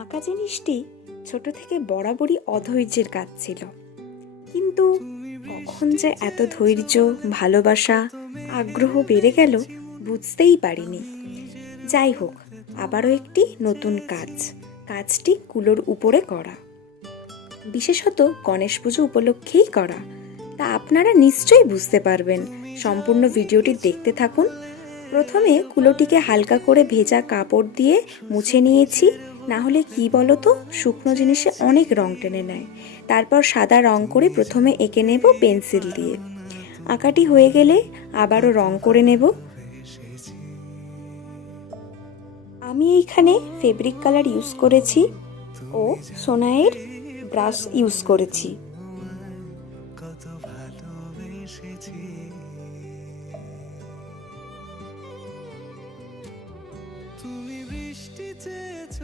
আঁকা জিনিসটি ছোট থেকে বরাবরই অধৈর্যের কাজ ছিল, কিন্তু কখন যে এত ধৈর্য, ভালোবাসা, আগ্রহ বেড়ে গেল বুঝতেই পারিনি। যাই হোক, আবারও একটি নতুন কাজটি কুলোর উপরে করা, বিশেষত গণেশ পুজো উপলক্ষেই করা। তা আপনারা নিশ্চয়ই বুঝতে পারবেন, সম্পূর্ণ ভিডিওটি দেখতে থাকুন। প্রথমে কুলোটিকে হালকা করে ভেজা কাপড় দিয়ে মুছে নিয়েছি, না হলে কি বলতো, শুকনো জিনিসে অনেক রং টেনে নেয়। তারপর সাদা রং করে প্রথমে এঁকে নেব পেন্সিল দিয়ে। আঁকাটি হয়ে গেলে আবারও রং করে নেব। আমি এইখানে ফেব্রিক কালার ইউজ করেছি ও সোনাইয়ের ব্রাশ ইউজ করেছি।